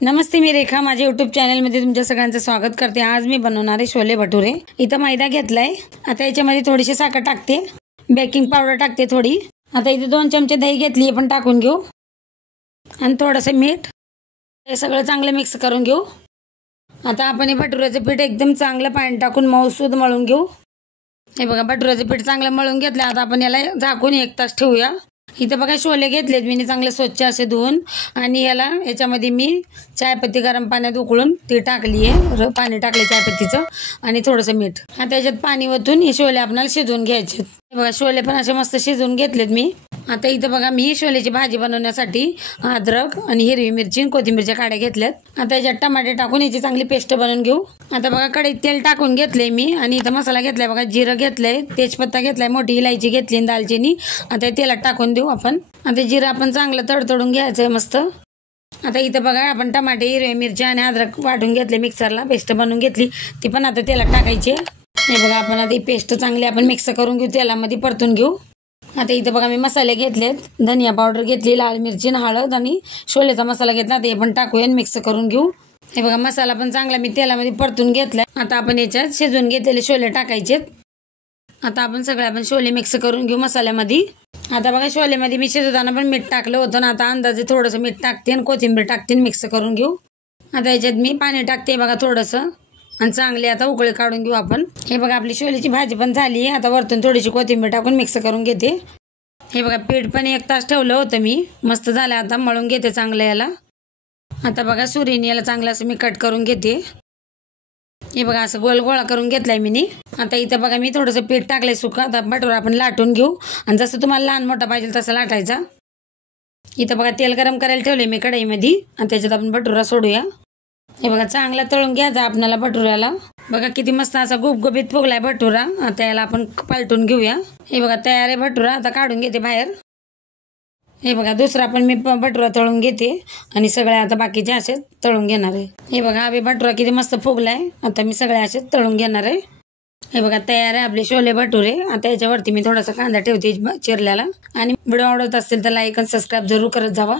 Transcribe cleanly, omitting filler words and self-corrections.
नमस्ते, मी रेखा माझ्या यूट्यूब चॅनलमध्ये तुमच्या सगळ्यांचं स्वागत करते। आज मी बनवणार आहे छोले भटुरे। इथं मैदा घेतलाय। आता याच्यामध्ये थोडीशी साखर टाकते, बेकिंग पावडर टाकते थोडी। आता इथे 2 चमचे दही घेतली, पण टाकून घेऊ, आणि थोडंसं मीठ। हे सगळं चांगलं मिक्स करून घेऊ। आता आपण हे भटुऱ्याचं पीठ एकदम चांगलं पाणी टाकून मऊसूद मळून घेऊ। हे बघा, भटुऱ्याचं पीठ चांगलं मळून घेतलं। आता आपण याला झाकून 1 तास ठेवूया। इथं बघा, छोले घेतलेत मी चांगले स्वच्छ असे धुवून, आणि याच्यामध्ये मी चायपत्ती गरम पाण्यात उकळून ती टाकली आहे। पाणी टाकले चायपत्तीचं आणि थोडंसं मीठ। आता याच्यात पाणी ओतून हे छोले आपल्याला शिजवून घ्यायचे। बघा, छोले पण असे मस्त शिजवून घेतलेत मी। आता इथं बघा, मी छोलेची भाजी बनवण्यासाठी अद्रक आणि हिरवी मिरची आणि कोथिंबीरच्या काड्या घेतल्यात। आता याच्यात टमाटे टाकून याची चांगली पेस्ट बनवून घेऊ। आता बघा, कढईत तेल टाकून घेतलंय मी, आणि इथं मसाला घेतलाय बघा, जिरं घेतलंय, तेजपत्ता घेतलाय, मोठी इलायची घेतली आणि दालचिनी। आता तेलात टाकून देऊ आपण। आता जिरं आपण चांगलं तडतडून घ्यायचंय मस्त। आता इथं बघा, आपण टमाटे, हिरवी मिरची आणि अद्रक वाटून घेतले, मिक्सरला पेस्ट बनवून घेतली, ती पण आता तेलात टाकायची। हे बघा, आपण आता ही पेस्ट चांगली आपण मिक्स करून घेऊ, तेलामध्ये परतून घेऊ। आता इथं बघा, मी मसाले घेतलेत, धनिया पावडर घेतली, लाल मिरची, हळद आणि छोलेचा मसाला घेतला, ते पण टाकूया, मिक्स करून घेऊ। हे बघा, मसाला पण चांगला मी तेलामध्ये परतून घेतलाय। आता आपण याच्यात शिजवून घेतलेले छोले टाकायचे। आता आपण छोले मिक्स करून घेऊ मसाल्यामध्ये। आता बघा, छोलेमध्ये मी शिजवताना पण मीठ टाकलं होतं ना, आता अंदाजे थोडंसं मीठ टाकते आणि कोथिंबीर टाकते, मिक्स करून घेऊ। आता याच्यात मी पाणी टाकते बघा थोडंसं, आणि चांगली आता उकळी काढून घेऊ आपण। हे बघा, आपली छोलेची भाजी पण झाली। आता वरतून थोडीशी कोथिंबीर टाकून मिक्स करून घेते। हे बघा, पीठ पण 1 तास ठेवलं होतं मी, मस्त झालं। आता मळून घेते चांगलं याला। आता बघा, सुरीने याला चांगलं असं मी कट करून घेते। हे बघा, असं गोल गोळा करून घेतलाय मी। आता इथं बघा, मी थोडंसं पीठ टाकलंय सुका। आता भटुरा आपण लाटून घेऊ, आणि जसं तुम्हाला लहान मोठा पाहिजे तसं लाटायचा। इथं बघा, तेल गरम करायला ठेवलंय मी कढईमध्ये, आणि त्याच्यात आपण भटुरा सोडूया। हे बघा, चांगला तळून घ्यायचा आपल्याला भटुऱ्याला। बघा, किती मस्त असा गुबगुबीत फुगलाय भटुरा। आता याला आपण पालटून घेऊया। हे बघा, तयार आहे भटुरा। आता काढून घेते बाहेर। हे बघा, दुसरा पण मी भटुरा तळून घेते, आणि सगळे आता बाकीचे असे तळून घेणार आहे। हे बघा, हा भटुरा किती मस्त फुगलाय। आता मी सगळे असे तळून घेणार आहे। हे बघा, तयार आहे आपले छोले भटुरे। आता याच्यावरती मी थोडासा कांदा ठेवते चिरल्याला, आणि व्हिडिओ आवडत असेल तर लाईक आणि सबस्क्राईब जरूर करत जावा।